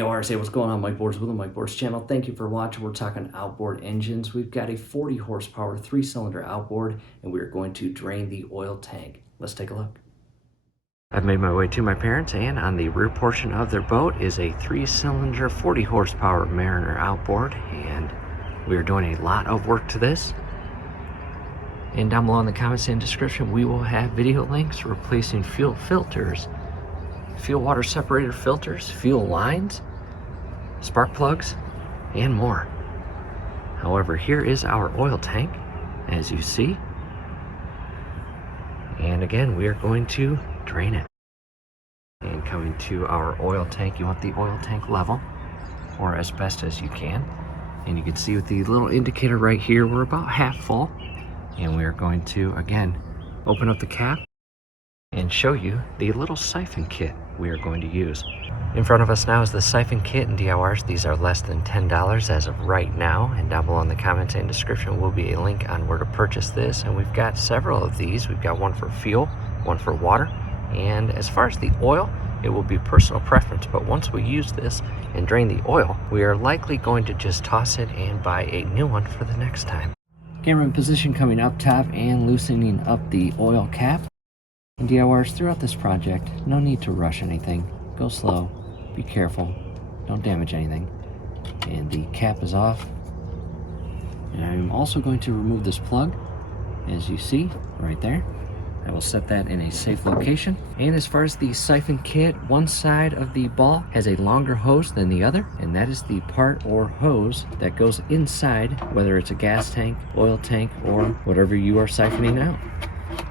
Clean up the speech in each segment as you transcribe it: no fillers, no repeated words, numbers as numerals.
DORs, hey, what's going on, Mike Boards with the Mike Boards channel? Thank you for watching. We're talking outboard engines. We've got a 40 horsepower 3-cylinder outboard, and we're going to drain the oil tank. Let's take a look. I've made my way to my parents, and on the rear portion of their boat is a 3-cylinder 40 horsepower Mariner outboard, and we're doing a lot of work to this. And down below in the comments and description, we will have video links replacing fuel filters, fuel water separator filters, fuel lines, spark plugs, and more. However, here is our oil tank, as you see. And again, we are going to drain it. And coming to our oil tank, you want the oil tank level, or as best as you can. And you can see with the little indicator right here, we're about half full. And we are going to, again, open up the cap and show you the little siphon kit we are going to use. In front of us now is the siphon kit and DORs. These are less than $10 as of right now, and down below in the comments and description will be a link on where to purchase this. And we've got several of these. We've got one for fuel, one for water, and as far as the oil, it will be personal preference, but once we use this and drain the oil, we are likely going to just toss it and buy a new one for the next time. Camera in position, coming up top and loosening up the oil cap. And DORs throughout this project, no need to rush anything. Go slow, be careful, don't damage anything. And the cap is off. And I'm also going to remove this plug, as you see right there. I will set that in a safe location. And as far as the siphon kit, one side of the ball has a longer hose than the other, and that is the part or hose that goes inside, whether it's a gas tank, oil tank, or whatever you are siphoning out.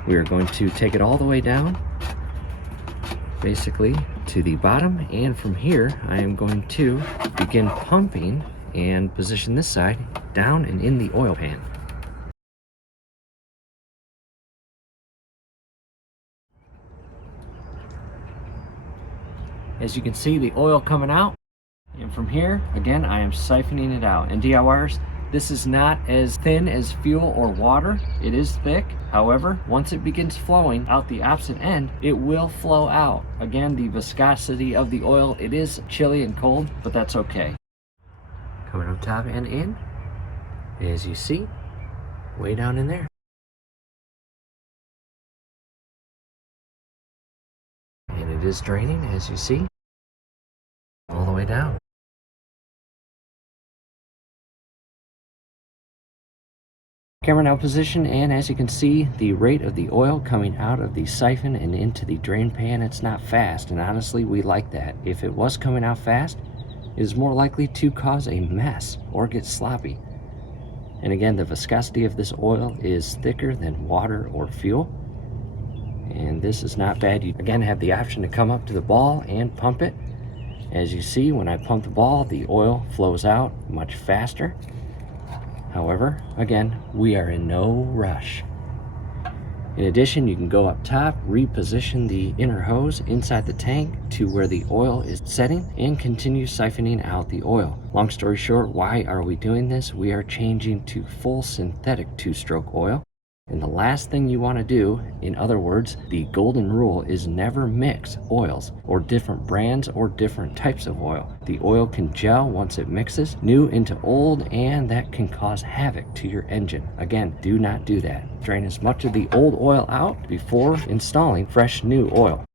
We are going to take it all the way down, basically to the bottom, and from here I am going to begin pumping and position this side down and in the oil pan. As you can see, the oil coming out, and from here, again, I am siphoning it out. And DORs, this is not as thin as fuel or water. It is thick. However, once it begins flowing out the opposite end, it will flow out. Again, the viscosity of the oil, it is chilly and cold, but that's okay. Coming up top and in, as you see, way down in there. And it is draining, as you see, all the way down. Camera now positioned, and as you can see, the rate of the oil coming out of the siphon and into the drain pan, it's not fast, and honestly, we like that. If it was coming out fast, it is more likely to cause a mess or get sloppy. And again, the viscosity of this oil is thicker than water or fuel. And this is not bad. You again have the option to come up to the ball and pump it. As you see, when I pump the ball, the oil flows out much faster. However, again, we are in no rush. In addition, you can go up top, reposition the inner hose inside the tank to where the oil is setting, and continue siphoning out the oil. Long story short, why are we doing this? We are changing to full synthetic 2-stroke oil. And the last thing you want to do, in other words, the golden rule, is never mix oils or different brands or different types of oil. The oil can gel once it mixes new into old, and that can cause havoc to your engine. Again, do not do that. Drain as much of the old oil out before installing fresh new oil.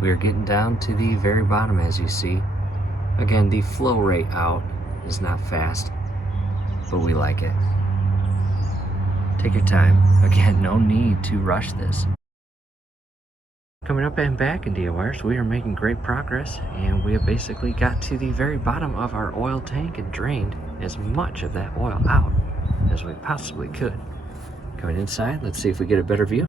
We are getting down to the very bottom, as you see. Again, the flow rate out is not fast, but we like it. Take your time. Again, no need to rush this. Coming up and back in DORs, we are making great progress, and we have basically got to the very bottom of our oil tank and drained as much of that oil out as we possibly could. Coming inside, let's see if we get a better view.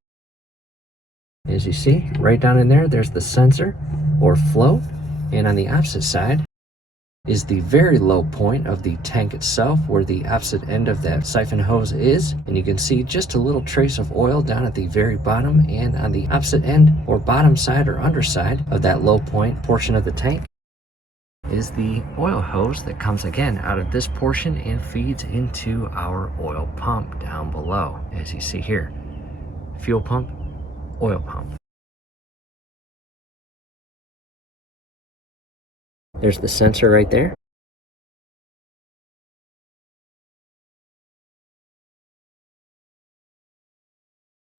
As you see, right down in there, there's the sensor or flow, and on the opposite side is the very low point of the tank itself, where the opposite end of that siphon hose is, and you can see just a little trace of oil down at the very bottom, and on the opposite end or bottom side or underside of that low point portion of the tank is the oil hose that comes again out of this portion and feeds into our oil pump down below. As you see here, fuel pump, oil pump. There's the sensor right there.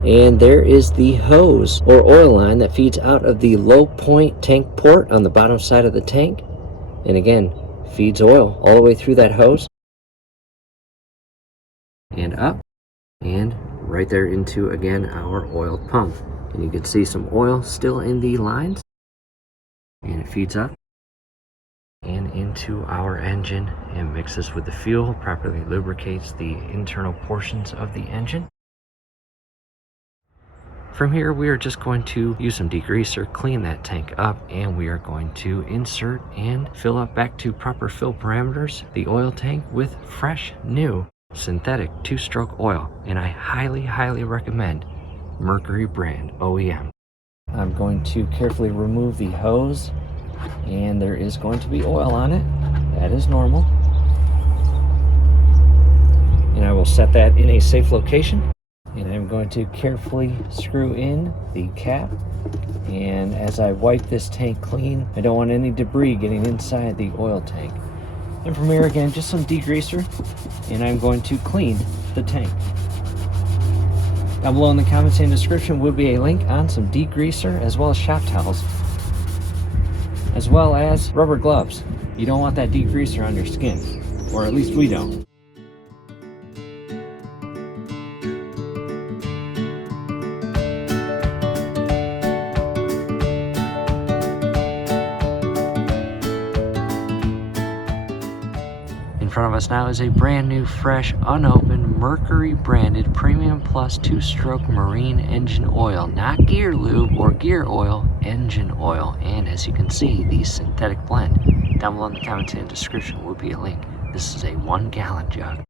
And there is the hose or oil line that feeds out of the low point tank port on the bottom side of the tank. And again, feeds oil all the way through that hose. And up. And right there into, again, our oil pump. And you can see some oil still in the lines. And it feeds up and into our engine and mixes with the fuel, properly lubricates the internal portions of the engine. From here, we are just going to use some degreaser, clean that tank up, and we are going to insert and fill up back to proper fill parameters the oil tank with fresh, new, synthetic 2-stroke oil. And I highly recommend Mercury brand OEM. I'm going to carefully remove the hose, and there is going to be oil on it. That is normal. And I will set that in a safe location. And I'm going to carefully screw in the cap. And as I wipe this tank clean, I don't want any debris getting inside the oil tank. And from here, again, just some degreaser, and I'm going to clean the tank. Down below in the comments and description will be a link on some degreaser as well as shop towels, as well as rubber gloves. You don't want that degreaser on your skin, or at least we don't. In front of us now is a brand new, fresh, unopened, Mercury branded Premium Plus 2-stroke marine engine oil. Not gear lube or gear oil, engine oil. And as you can see, the synthetic blend. Down below in the comments and description will be a link. This is a 1-gallon jug.